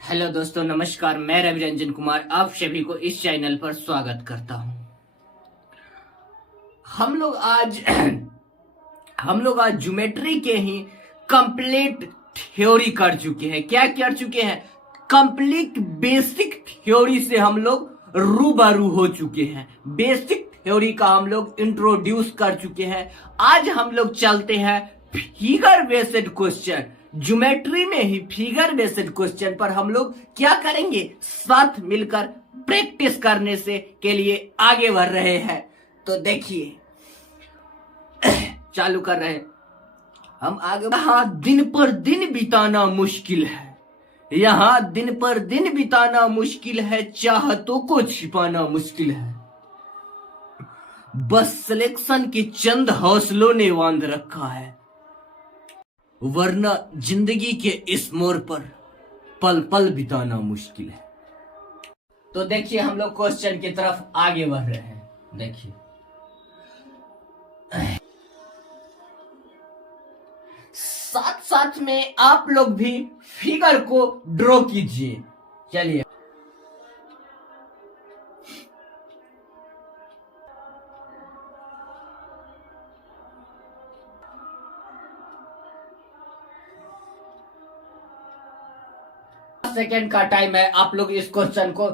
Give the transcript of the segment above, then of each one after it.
Hello दोस्तों, नमस्कार। मैं रवि रंजन कुमार आप सभी को इस चैनल पर स्वागत करता हूं। हम लोग आज हम लोग आज ज्योमेट्री के ही कंप्लीट थ्योरी कर चुके हैं। क्या कर चुके हैं? कंप्लीट बेसिक थ्योरी से हम लोग रूबरू हो चुके हैं। बेसिक थ्योरी का हम लोग इंट्रोड्यूस कर चुके हैं। आज हम लोग चलते हैं फिगर बेस्ड क्वेश्चन। ज्योमेट्री में ही फिगर बेस्ड क्वेश्चन पर हम लोग क्या करेंगे? साथ मिलकर प्रैक्टिस करने से के लिए आगे बढ़ रहे हैं। तो देखिए, चालू कर रहे हैं हम आगे। यहाँ दिन पर दिन बिताना मुश्किल है, यहाँ दिन पर दिन बिताना मुश्किल है, चाहतों को छिपाना मुश्किल है। बस सिलेक्शन के चंद हौसलों ने बांध रखा है, वरना जिंदगी के इस मोड़ पर पल पल बिताना मुश्किल है। तो देखिए, हम लोग क्वेश्चन की तरफ आगे बढ़ रहे हैं। देखिए, साथ साथ में आप लोग भी फिगर को ड्रॉ कीजिए। चलिए, सेकेंड का टाइम है। आप लोग इस क्वेश्चन को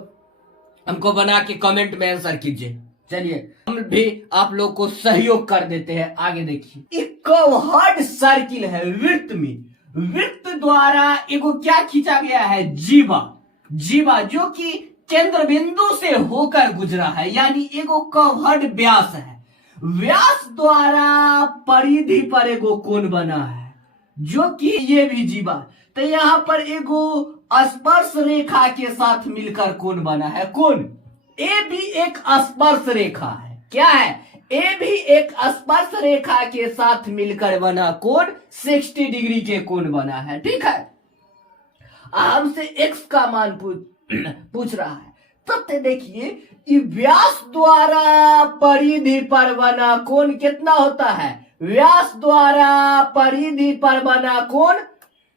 हमको बना के कमेंट में आंसर कीजिए। चलिए, हम भी आप लोग को सहयोग कर देते हैं। आगे देखिए, एक कर्व्ड सर्किल है वृत्त में। वृत्त द्वारा एगो क्या खींचा गया है? जीवा। जीवा जो कि केंद्र बिंदु से होकर गुजरा है, यानी एगो कर्व्ड व्यास है। व्यास द्वारा परिधि पर एगो कोण बना है, जो कि ये भी जीवा। तो यहाँ पर एगो स्पर्श रेखा के साथ मिलकर कोण बना है। कोण ए भी एक स्पर्श रेखा है। क्या है? ए भी एक स्पर्श रेखा के साथ मिलकर बना कोण 60 डिग्री के कोण बना है। ठीक है, हमसे एक्स का मान पूछ रहा है। तब तो देखिए, व्यास द्वारा परिधि पर बना कोण कितना होता है? व्यास द्वारा परिधि पर बना कोण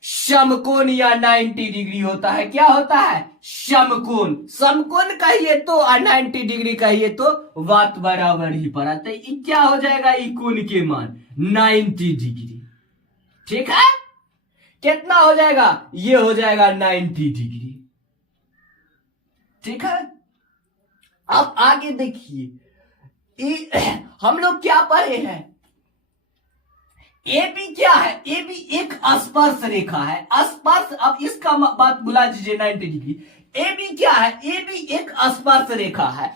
समकोण या 90 डिग्री होता है। क्या होता है? समकोण। समकोण कहिए तो और 90 डिग्री कहिए तो बात बराबर ही पड़ा। तो क्या हो जाएगा? कोण के मान 90 डिग्री। ठीक है, कितना हो जाएगा? ये हो जाएगा 90 डिग्री। ठीक है, अब आगे देखिए, हम लोग क्या पढ़े हैं? ए बी क्या है? ए बी एक स्पर्श रेखा है। स्पर्श, अब इसका बात भुला दीजिए 90 डिग्री। ए बी क्या है? ए बी एक स्पर्श रेखा है।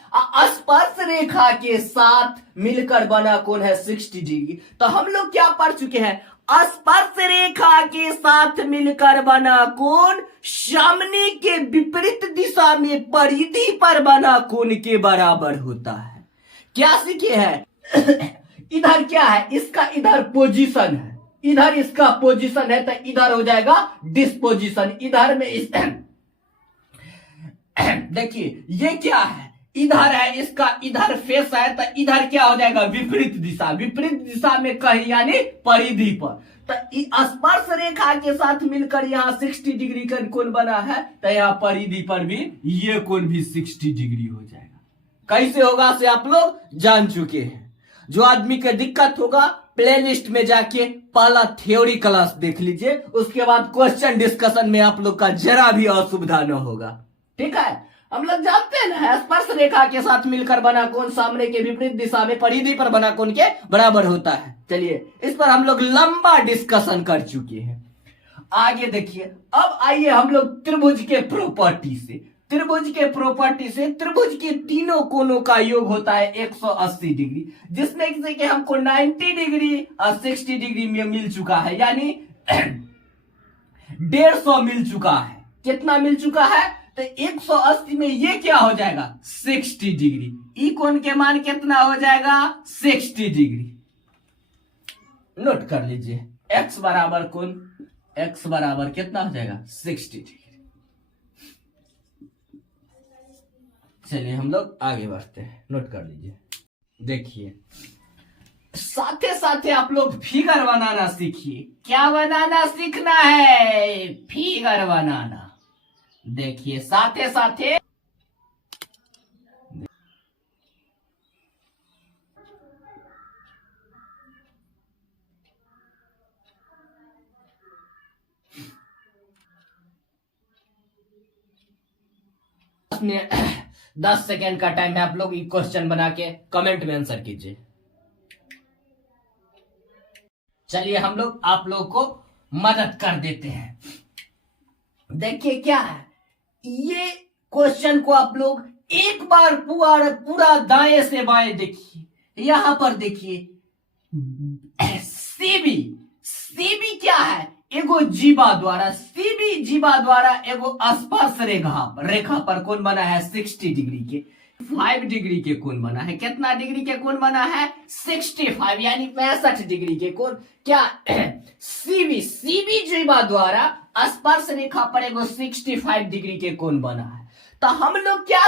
स्पर्श रेखा के साथ मिलकर बना कोण है 60 डिग्री। तो हम लोग क्या पढ़ चुके हैं? स्पर्श रेखा के साथ मिलकर बना कोण सामने के विपरीत दिशा में परिधि पर बना कोण के बराबर होता है। क्या सीखे हैं? इधर क्या है? इसका इधर पोजीशन है, इधर इसका पोजीशन है, तो इधर हो जाएगा डिस्पोजिशन। इधर में इस देखिए, ये क्या है? इधर है, इसका इधर फेस है, तो इधर क्या हो जाएगा? विपरीत दिशा। विपरीत दिशा में कहीं यानी परिधि पर। तो स्पर्श रेखा के साथ मिलकर यहाँ 60 डिग्री का कोण बना है, तो यहाँ परिधि पर भी ये कोण भी 60 डिग्री हो जाएगा। कैसे होगा से आप लोग जान चुके हैं। जो आदमी का दिक्कत होगा, प्लेलिस्ट में जाके पहला थ्योरी क्लास देख लीजिए, उसके बाद क्वेश्चन डिस्कशन में आप लोग का जरा भी असुविधा न होगा। ठीक है, हम लोग जानते हैं ना, स्पर्श रेखा के साथ मिलकर बना कोण सामने के विपरीत दिशा में परिधि पर बना कोण के बराबर होता है। चलिए, इस पर हम लोग लंबा डिस्कशन कर चुके हैं। आगे देखिए, अब आइए हम लोग त्रिभुज के प्रॉपर्टी से। त्रिभुज के प्रॉपर्टी से त्रिभुज के तीनों कोणों का योग होता है 180 डिग्री, जिसमें से कि हमको 90 डिग्री और 60 डिग्री में मिल चुका है, यानी 150 मिल चुका है। कितना मिल चुका है? तो 180 में ये क्या हो जाएगा? 60 डिग्री। ई कोण के मान कितना हो जाएगा? 60 डिग्री। नोट कर लीजिए, एक्स बराबर कोण, एक्स बराबर कितना हो जाएगा? 60 डिग्री। चलिए, हम लोग आगे बढ़ते हैं। नोट कर लीजिए। देखिए, साथे साथे आप लोग फिगर बनाना सीखिए। क्या बनाना सीखना है? फिगर बनाना। देखिए साथे साथे में 10 सेकेंड का टाइम है। आप लोग ये क्वेश्चन बना के कमेंट में आंसर कीजिए। चलिए हम लोग आप लोग को मदद कर देते हैं। देखिए क्या है, ये क्वेश्चन को आप लोग एक बार पूरा पूरा दाएं से बाएं देखिए। यहां पर देखिए सीबी, सीबी क्या है, एगो जीवा द्वारा, सीबी जीवा द्वारा एगो स्पर्श रेखा पर कोण बना है 60 डिग्री के, 5 डिग्री के कोण बना है। कितना डिग्री के कोण बना है? 65 यानी 65 डिग्री के कोण। क्या सीबी, सीबी जीवा द्वारा स्पर्श रेखा पर एगो 65 डिग्री के कोण बना है। तो हम लोग क्या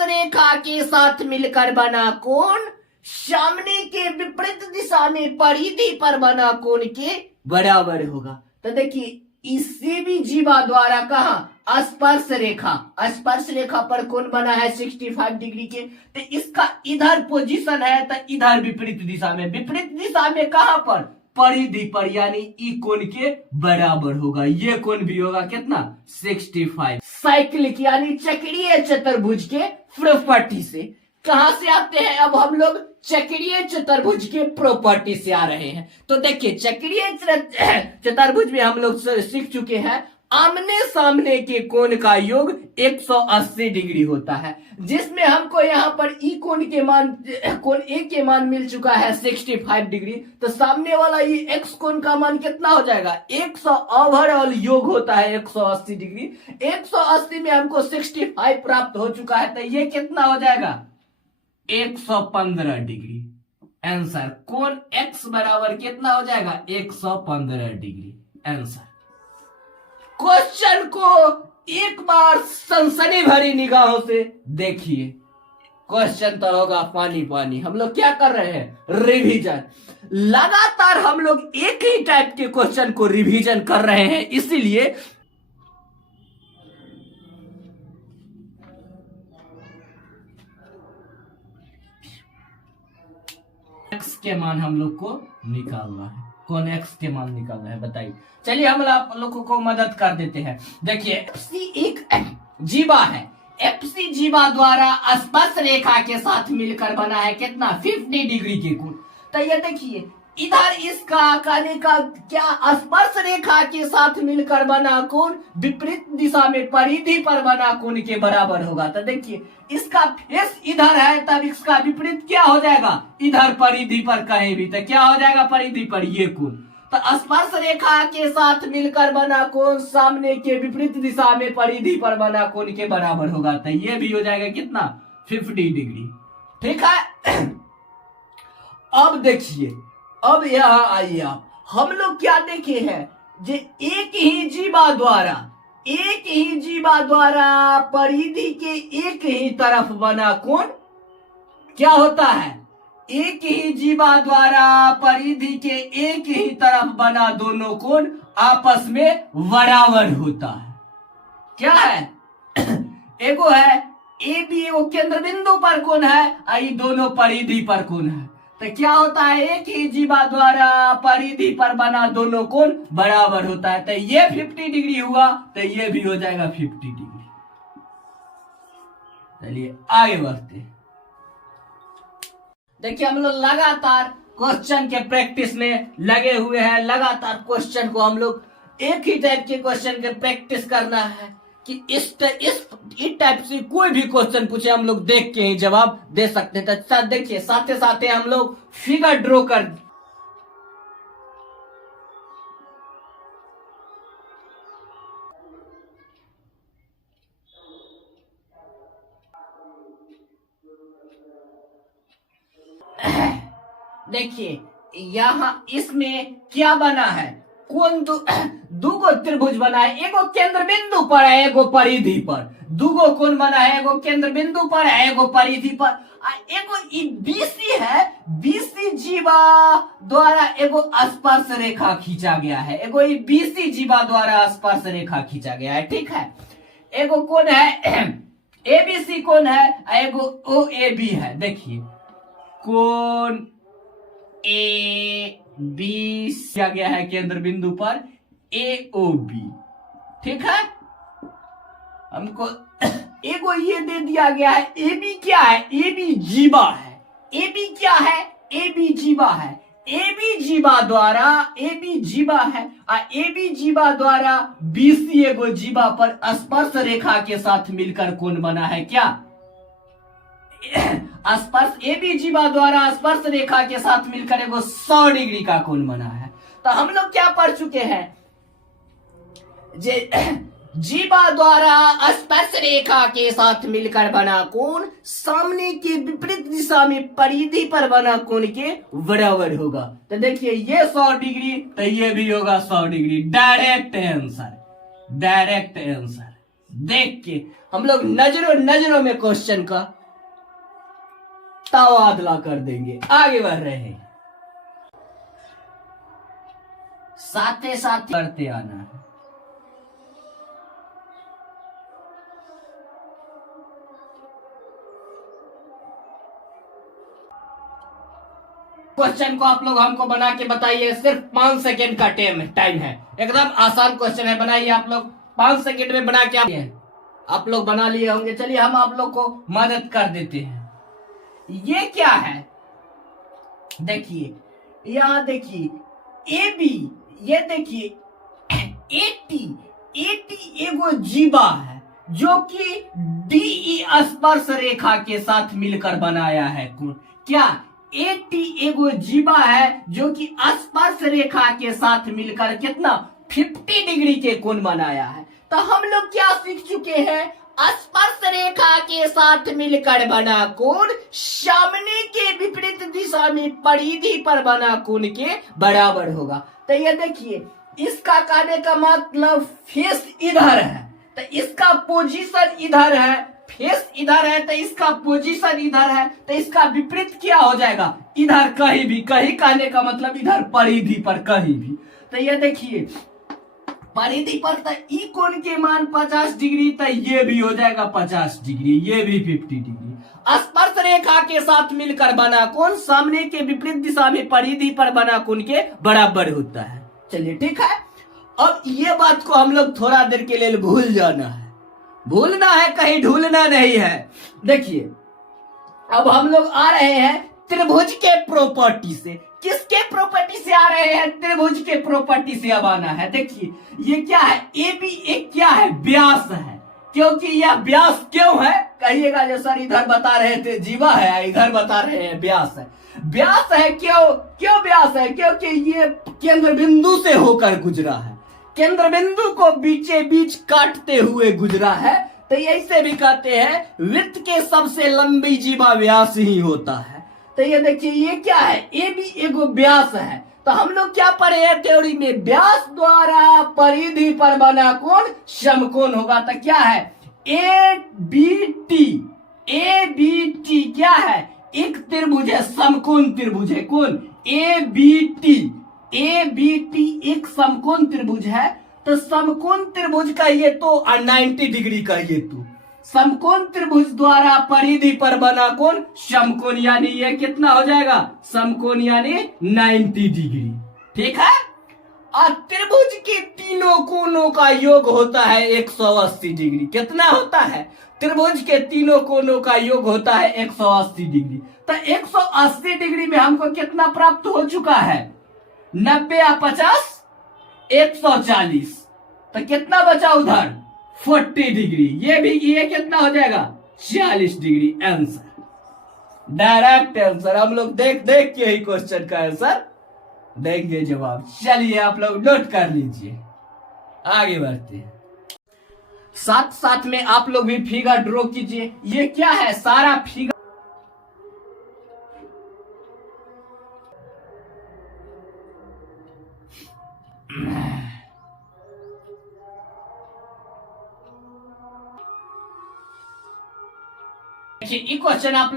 रेखा के साथ मिलकर बना कोण सामने के विपरीत दिशा में परिधि पर बना कोण के बराबर होगा। तो देखिए इसी भी जीवा द्वारा कहा स्पर्श रेखा, स्पर्श रेखा पर कोण बना है 65 डिग्री के। तो इसका इधर पोजीशन है तो इधर विपरीत दिशा में, विपरीत दिशा में कहां पर? परिधि पर, यानी ई कोण के बराबर होगा। ये कोण भी होगा कितना? 65। साइक्लिक यानी चक्रीय चतुर्भुज के प्रॉपर्टी से कहां से आते हैं? अब हम लोग चक्रीय चतुर्भुज के प्रॉपर्टी से आ रहे हैं। तो देखिए चक्रीय चतुर्भुज में हम लोग सीख चुके हैं आमने सामने के कोण का योग 180 डिग्री होता है, जिसमें हमको यहाँ पर ई कोण के मान, कोण ए के मान मिल चुका है 65 डिग्री। तो सामने वाला ये एक्स कोण का मान कितना हो जाएगा? 100, ओवरऑल योग होता है 180 डिग्री। 180 में हमको 65 प्राप्त हो चुका है, तो ये कितना हो जाएगा? 115 डिग्री। आंसर कोण एक्स बराबर कितना हो जाएगा? 115 डिग्री आंसर। क्वेश्चन को एक बार सनसनी भरी निगाहों से देखिए। क्वेश्चन तो होगा पानी पानी। हम लोग क्या कर रहे हैं? रिवीजन। लगातार हम लोग एक ही टाइप के क्वेश्चन को रिवीजन कर रहे हैं, इसीलिए एक्स के मान हम लोग को निकालना है। कौन एक्स के मान निकालना है बताइए। चलिए हम आप लोगों को मदद कर देते हैं। देखिए एफसी एक जीवा है, एफसी जीवा द्वारा स्पर्श रेखा के साथ मिलकर बना है कितना? 50 डिग्री के कोण। तो ये देखिए इधर इसका कहने का क्या, स्पर्श रेखा के साथ मिलकर बना कोण विपरीत दिशा में परिधि पर बना कोण के बराबर होगा। तो देखिए इसका फेस इधर है, तब इसका विपरीत क्या हो जाएगा? इधर परिधि पर कहीं भी, तो क्या हो जाएगा? परिधि पर ये कोण। तो स्पर्श रेखा के साथ मिलकर बना कोण सामने के विपरीत दिशा में परिधि पर बना कोण के बराबर होगा। तो ये भी हो जाएगा कितना? 50 डिग्री। ठीक है। अब देखिए, अब यहां आइए आप, हम लोग क्या देखे हैं? जे एक ही जीवा द्वारा, एक ही जीवा द्वारा परिधि के एक ही तरफ बना कोण क्या होता है? एक ही जीवा द्वारा परिधि के एक ही तरफ बना दोनों कोण आपस में बराबर होता है। क्या है? एगो है ए बी, एगो केंद्र बिंदु पर कोण है, आई दोनों परिधि पर कोण है। तो क्या होता है? एक ही जीवा द्वारा परिधि पर बना दोनों कोण बराबर होता है। तो ये 50 डिग्री हुआ, तो ये भी हो जाएगा 50 डिग्री। चलिए आगे बढ़ते हैं। देखिए हम लोग लगातार क्वेश्चन के प्रैक्टिस में लगे हुए हैं। लगातार क्वेश्चन को हम लोग एक ही टाइप के क्वेश्चन के प्रैक्टिस करना है कि इस टाइप से कोई भी क्वेश्चन पूछे हम लोग देख के ही जवाब दे सकते हैं। तो देखिए साथ साथ हम लोग फिगर ड्रॉ कर देखिए यहां इसमें क्या बना है? कोण दूगो त्रिभुज बना है, एगो केंद्र बिंदु पर है, एगो परिधि पर। दूगो कोण बना है, एगो केंद्र बिंदु पर है, एगो परिधि पर। एगो बीसी है, बीसी जीवा द्वारा एगो स्पर्श रेखा खींचा गया है, एगो बीसी जीवा द्वारा स्पर्श रेखा खींचा गया है। ठीक है। एगो कौन है एबीसी कौन है, एगो ओ ए बी है। देखिए कौन ए बी किया गया है केंद्र बिंदु पर ए ओ बी, ठीक है। हमको एगो ये दे दिया गया है ए बी क्या है, ए बी जीवा है। ए बी क्या है, ए बी जीवा है। ए बी जीवा द्वारा, ए बी जीवा है और ए बी जीवा द्वारा बीसी एगो जीवा पर स्पर्श रेखा के साथ मिलकर कोण बना है क्या, स्पर्श ए बी जीवा द्वारा स्पर्श रेखा के साथ मिलकर एगो 100 डिग्री का कोण बना है। तो हम लोग क्या पढ़ चुके हैं, जीवा द्वारा स्पर्श रेखा के साथ मिलकर बना कोण सामने के विपरीत दिशा में परिधि पर बना कोण के बराबर होगा। तो देखिए ये 100 डिग्री तो ये भी होगा 100 degree. Direct answer, direct answer. देख के हम लोग नजरों नजरों में क्वेश्चन का तबादला कर देंगे। आगे बढ़ रहे हैं, साथ साथ करते आना है। क्वेश्चन को आप लोग हमको बना के बताइए, सिर्फ 5 सेकेंड का टाइम है, एकदम आसान क्वेश्चन है। बनाइए आप लोग 5 सेकेंड में बना के आप लोग बना लिए होंगे। चलिए हम आप लोग को मदद कर देते हैं। ये क्या है, देखिए यहां देखिए ए बी, ये देखिए एटी एगो जीवा है जो कि डी स्पर्श रेखा के साथ मिलकर बनाया है कोण। क्या एटी एगो जीवा है जो कि स्पर्श रेखा के साथ मिलकर कितना 50 डिग्री के कोण बनाया है। तो हम लोग क्या सीख चुके हैं, स्पर्श रेखा के साथ मिलकर बना कोण सामने के विपरीत दिशा में परिधि पर बना कोण के बराबर होगा। तो ये देखिए इसका कहने का मतलब फेस इधर है तो इसका पोजीशन इधर है, फेस इधर है तो इसका पोजीशन इधर है, तो इसका विपरीत क्या हो जाएगा, इधर कहीं भी, कहीं कहने का मतलब इधर परिधि पर कहीं भी। तो ये देखिए परिधि पर तो ई कोण के मान 50 डिग्री, तो ये भी हो जाएगा 50 डिग्री, ये भी 50 डिग्री। स्पर्श रेखा के साथ मिलकर बना कोण सामने के विपरीत दिशा में परिधि पर बना कोण के बराबर होता है। चलिए ठीक है, अब ये बात को हम लोग थोड़ा देर के लिए भूल जाना है, भूलना है, कहीं ढूलना नहीं है। देखिए अब हम लोग आ रहे हैं त्रिभुज के प्रॉपर्टी से। किसके प्रॉपर्टी से आ रहे हैं, त्रिभुज के प्रॉपर्टी से अब आना है। देखिए ये क्या है, ए बी एक क्या है, व्यास है। क्योंकि यह व्यास क्यों है, कहिएगा जो सर इधर बता रहे थे जीवा है, इधर बता रहे हैं व्यास है। व्यास है क्यों व्यास है, क्योंकि ये केंद्र बिंदु से होकर गुजरा है, केंद्र बिंदु को बीचे बीच काटते हुए गुजरा है। तो ऐसे भी कहते हैं वृत्त के सबसे लंबी जीवा व्यास ही होता है। तो ये देखिए ये क्या है, ए बी एगो व्यास है। तो हम लोग क्या पढ़े हैं थ्योरी में, व्यास द्वारा परिधि पर बना कोण समकोण होगा। तो क्या है ए बी टी क्या है, एक त्रिभुज है, समकोण त्रिभुज है। कौन, ए बी टी एक समकोण त्रिभुज है। तो समकोण त्रिभुज का ये तो 90 डिग्री का ये तो समकोण त्रिभुज द्वारा परिधि पर बना कोण समकोण, यानी ये कितना हो जाएगा, समकोण यानी 90 डिग्री। ठीक है, और त्रिभुज के तीनों कोणों का योग होता है 180 डिग्री। कितना होता है, त्रिभुज के तीनों कोणों का योग होता है 180 डिग्री। तो 180 डिग्री में हमको कितना प्राप्त हो चुका है, 90 या 50 140। तो कितना बचा उधर 40 डिग्री। ये कितना हो जाएगा 40 डिग्री। Answer, direct answer. हम लोग देख के ही क्वेश्चन का आंसर देंगे जवाब। चलिए आप लोग नोट कर लीजिए, आगे बढ़ते हैं। साथ साथ में आप लोग भी फिगर ड्रॉ कीजिए। ये क्या है, सारा फिगर ये क्वेश्चन आप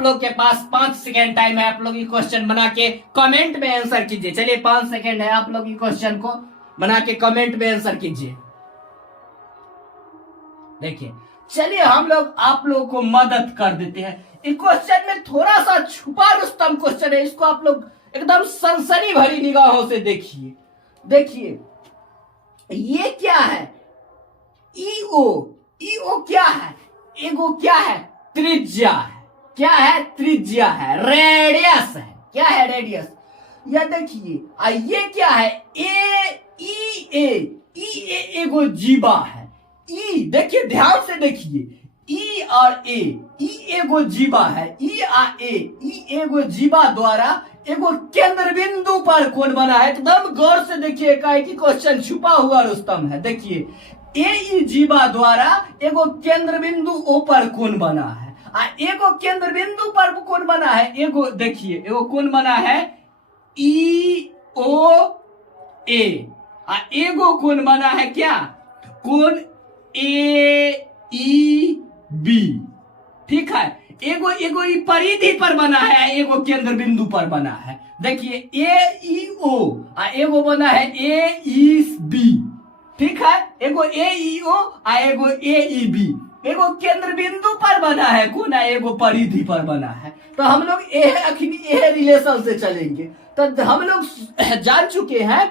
लोग के पास 5 सेकेंड टाइम है। आप लोग ये क्वेश्चन बना के कमेंट में आंसर कीजिए। चलिए 5 सेकेंड है, आप लोग ये क्वेश्चन को बना के कमेंट में आंसर कीजिए। देखिए, चलिए हम लोग आप लोगों को मदद कर देते हैं। इस क्वेश्चन में थोड़ा सा छुपा रुस्तम क्वेश्चन है, इसको आप लोग एकदम सनसनी भरी निगाहों से देखिए। देखिए ये क्या है, ईओ। ईओ क्या है, एगो क्या है, त्रिज्या है। क्या है, त्रिज्या है, रेडियस है। क्या है, रेडियस। या देखिए ये क्या है, ए एगो जीवा है। ई देखिए ध्यान से देखिए, ई और ए, ई एगो जीवा है। ई आ ए, ई एगो जीवा द्वारा एगो केंद्र बिंदु पर कोण बना है। एकदम गौर से देखिए, कि क्वेश्चन छुपा हुआ रुस्तम है। देखिए ए जीवा द्वारा एगो केंद्र बिंदु ओ पर कोण बना है। एगो केंद्र बिंदु पर कोण बना है, एगो देखिए एगो कोण बना है ई ओ ए। एगो कोण बना है क्या, कोण ए ई बी। ठीक है, एगो एगो परिधि पर बना है, एगो केंद्र बिंदु पर बना है। देखिए ए ई ओ, एगो बना है ए ई बी। ठीक है, एगो ए ई ओ, एगो ए ई बी। एगो केंद्र बिंदु पर बना है कौन, एगो परिधि पर बना है। तो हम लोग ए रिलेशन से चलेंगे। तो हम लोग जान चुके हैं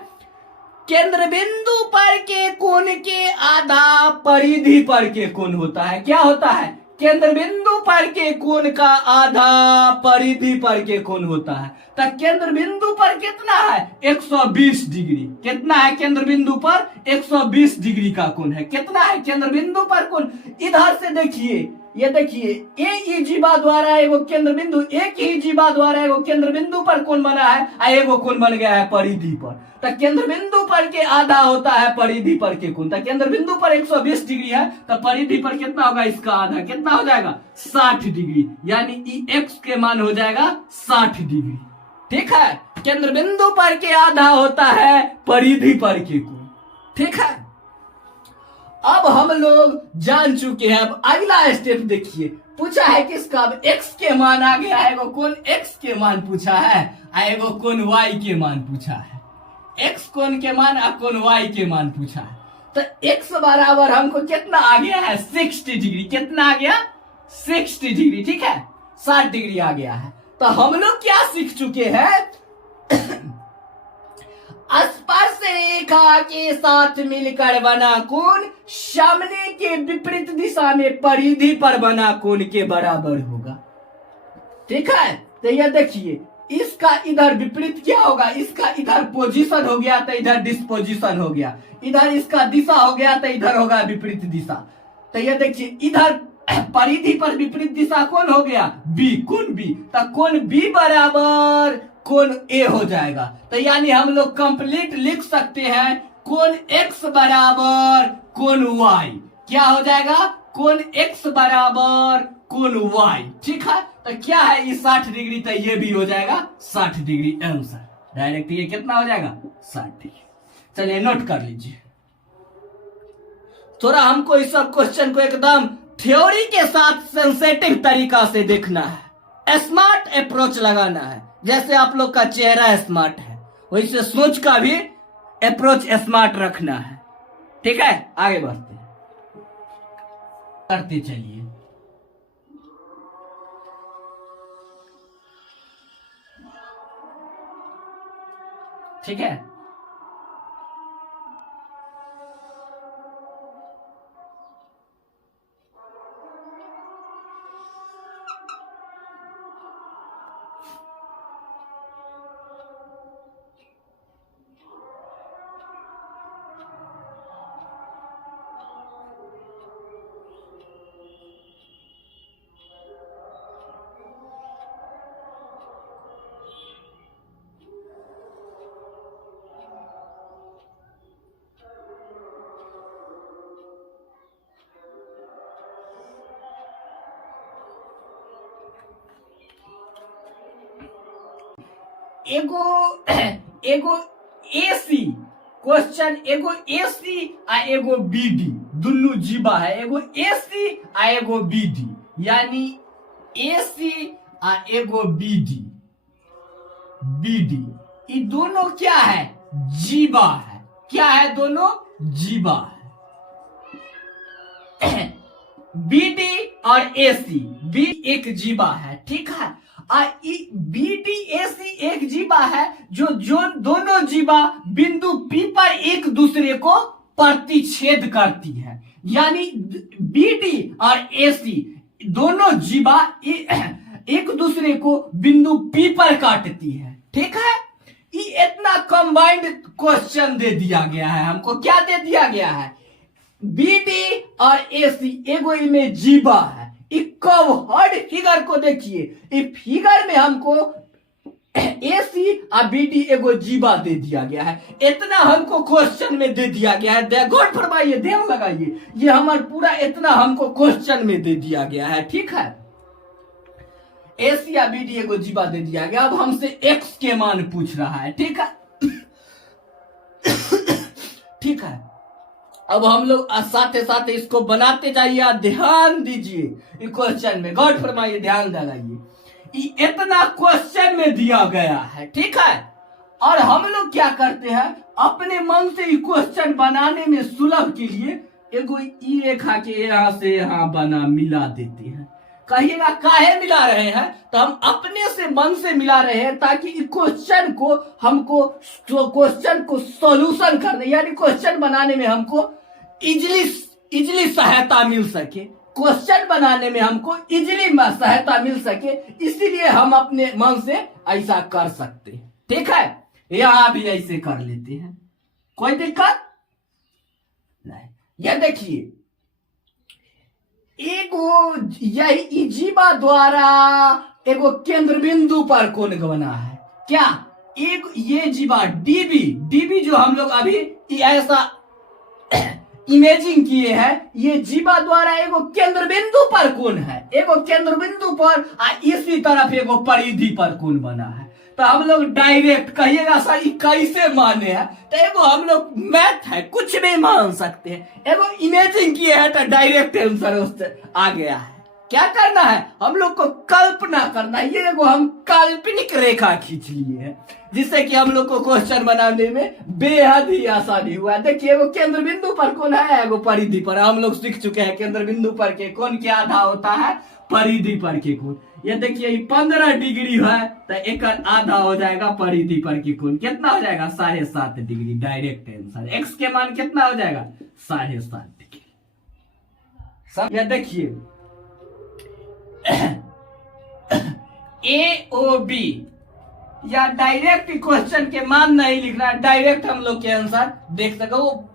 केंद्र बिंदु पर के कोण के आधा परिधि पर के कोण होता है। क्या होता है, केंद्र बिंदु पर के कोण का आधा परिधि पर के कोण होता है। तो केंद्र बिंदु पर कितना है, 120 डिग्री। कितना है केंद्र बिंदु पर, 120 डिग्री का कोण है। कितना है केंद्र बिंदु पर कोण, इधर से देखिए, ये देखिए ए जीवा द्वारा एगो केंद्र बिंदु, एक ही जीवा द्वारा एगो केंद्र बिंदु पर कोण बना है, एगो कोण बन गया है परिधि पर। तो केंद्र बिंदु पर के आधा होता है परिधि पर के कोण। तो केंद्र बिंदु पर 120 डिग्री है, तो परिधि पर कितना होगा, इसका आधा। कितना हो जाएगा, 60 डिग्री। यानी एक्स के मान हो जाएगा 60 डिग्री। ठीक है, केंद्र बिंदु पर के आधा होता है परिधि पर के कोण। ठीक है, अब हम लोग जान चुके हैं। अब अगला स्टेप देखिए, पूछा है किसका, अब एक्स के मान आ गया है, एगो कोण एक्स के मान पूछा है, एगो कोण वाई के मान पूछा है। एक्स कोण के मान और कोण वाई के मान पूछा है। तो एक्स बराबर हमको कितना आ गया है, 60 डिग्री। कितना आ गया, 60 डिग्री। ठीक है, 60 डिग्री आ गया है। तो हम लोग क्या सीख चुके हैं, स्पर्श रेखा के साथ मिलकर बना कोण सामने के विपरीत दिशा में परिधि पर बना कोण के बराबर होगा। ठीक है, तो ये देखिए इसका इधर विपरीत क्या होगा, इसका इधर पोजीशन हो गया तो इधर डिस्पोजिशन हो गया, इधर इसका दिशा हो गया तो इधर होगा विपरीत दिशा। तो ये देखिए इधर परिधि पर विपरीत दिशा कौन हो गया, बी, कोण बी। तो कोण बी बराबर कोण ए हो जाएगा। तो यानी हम लोग कंप्लीट लिख सकते हैं कोण एक्स बराबर कोण वाई। क्या हो जाएगा, कोण एक्स बराबर कोण वाई। ठीक है, तो क्या है ये 60 डिग्री, तो ये भी हो जाएगा 60 डिग्री आंसर। डायरेक्ट ये कितना हो जाएगा, 60 डिग्री। चलिए नोट कर लीजिए। थोड़ा हमको इस सब क्वेश्चन को एकदम थ्योरी के साथ सेंसेटिव तरीका से देखना है, स्मार्ट अप्रोच लगाना है। जैसे आप लोग का चेहरा स्मार्ट है, वैसे सोच का भी अप्रोच स्मार्ट रखना है। ठीक है, आगे बढ़ते हैं, करते चलिए। ठीक है, एगो एसी क्वेश्चन, एगो एसी आ एगो बीडी, दुनू जीवा है। एगो एसी आ एगो बीडी, यानी एसी आ एगो बीडी। बीडी ये दोनों क्या है, जीवा है। क्या है, दोनों जीवा है। बीडी और एसी, बी एक जीवा है, ठीक है। बीडी एसी एक जीवा है जो दोनों जीवा बिंदु पी पर एक दूसरे को प्रतिच्छेद करती है, यानी बीडी और एसी दोनों जीवा एक दूसरे को बिंदु पी पर काटती है, ठीक है। ये इतना कंबाइंड क्वेश्चन दे दिया गया है हमको। क्या दे दिया गया है? बीडी और एसी एगो में जीवा है। कर्व्ड फिगर को देखिए, इस फिगर में हमको एसी और बीडी एगो जीवा दे दिया गया है। इतना हमको क्वेश्चन में दे दिया गया है। गौर फरमाइए, ध्यान लगाइए, ये हमारा पूरा इतना हमको क्वेश्चन में दे दिया गया है, ठीक है। एसी या बीडी एगो जीवा दे दिया गया। अब हमसे एक्स के मान पूछ रहा है, ठीक है। ठीक है, अब हम लोग साथ साथ इसको बनाते जाइए, ध्यान दीजिए क्वेश्चन में, गौर फरमाइए, ध्यान लगाइए। इतना क्वेश्चन में दिया गया है, ठीक है। और हम लोग क्या करते हैं, अपने मन से क्वेश्चन बनाने में सुलभ के लिए एगो ई रेखा के यहां से यहां बना मिला देते हैं। कहिएगा काहे मिला रहे हैं? तो हम अपने से मन से मिला रहे हैं ताकि क्वेश्चन को हमको क्वेश्चन को सॉल्यूशन करने यानी क्वेश्चन बनाने में हमको इजली सहायता मिल सके। क्वेश्चन बनाने में हमको इजली सहायता मिल सके, इसीलिए हम अपने मन से ऐसा कर सकते हैं, ठीक है। यहां भी ऐसे कर लेते हैं, कोई दिक्कत नहीं। यह देखिए, एगो यही जीवा द्वारा एगो केंद्र बिंदु पर कोण बना है। क्या एक ये जीवा डीबी जो हम लोग अभी ऐसा इमेजिंग किए हैं, ये जीवा द्वारा एगो केंद्र बिंदु पर कोण है, एगो केंद्र बिंदु पर इसी तरफ एगो परिधि पर कोण बना है। तो हम लोग डायरेक्ट कहिएगा सर ये कैसे माने हैं, तो एगो हम लोग मैथ है, कुछ भी मान सकते हैं। एगो इमेजिंग किए हैं तो डायरेक्ट आंसर उससे आ गया है। क्या करना है, हम लोग को कल्पना करना है। ये एगो हम काल्पनिक रेखा खींच लिए हैं, जिससे कि हम लोग को क्वेश्चन बनाने में बेहद ही आसानी हुआ। देखिए, एगो केंद्र बिंदु पर कोण है, एगो परिधि पर। हम लोग सीख चुके हैं केंद्र बिंदु पर के कोण क्या आधा होता है, परिधि पर के कोण। ये देखिए 15 डिग्री है, तो एक आधा हो जाएगा परिधि पर की कोण। कितना हो जाएगा? 7.5 डिग्री। Direct answer. एक्स के मान कितना हो जाएगा? 7.5 डिग्री। ये देखिए AOB, या डायरेक्ट क्वेश्चन के मान नहीं लिखना, डायरेक्ट हम लोग के आंसर देख सको। वो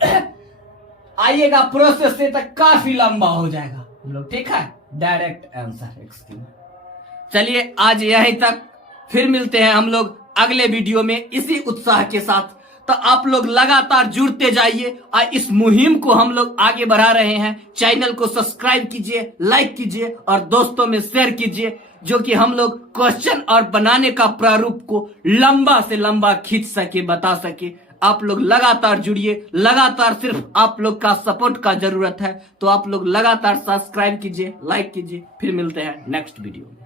आइएगा प्रोसेस से तक काफी लंबा हो जाएगा हम लोग, ठीक है। डायरेक्ट आंसर एक्स के। चलिए आज यहीं तक, फिर मिलते हैं हम लोग अगले वीडियो में इसी उत्साह के साथ। तो आप लोग लगातार जुड़ते जाइए और इस मुहिम को हम लोग आगे बढ़ा रहे हैं। चैनल को सब्सक्राइब कीजिए, लाइक कीजिए और दोस्तों में शेयर कीजिए, जो कि हम लोग क्वेश्चन और बनाने का प्रारूप को लंबा से लंबा खींच सके, बता सके। आप लोग लगातार जुड़िए, लगातार सिर्फ आप लोग का सपोर्ट का जरूरत है। तो आप लोग लगातार सब्सक्राइब कीजिए, लाइक कीजिए। फिर मिलते हैं नेक्स्ट वीडियो में।